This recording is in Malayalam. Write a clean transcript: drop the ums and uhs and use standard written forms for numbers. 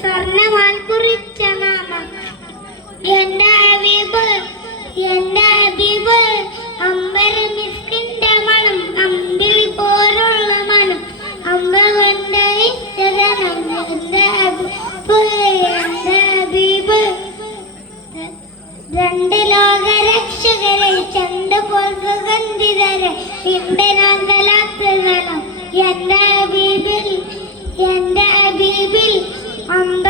സ്വർണ്ണമാൻ കുറിച്ച നാമം എന്റെ ഹബീബ് അമ്പര മിസ്കിന്റെ മണം അമ്പിളി പോലുള്ള മണം അമ്പവന്റെ ഇഷ്ടതനം എന്റെ ഹബീബ് രണ്ട് ലോക രക്ഷകരെ ചന്തപോൽ സുഗന്ധിതരെ ഇന്ദ്രനാന്തലാത്തതനം എന്റെ ഹബീബിൽ അമ്പ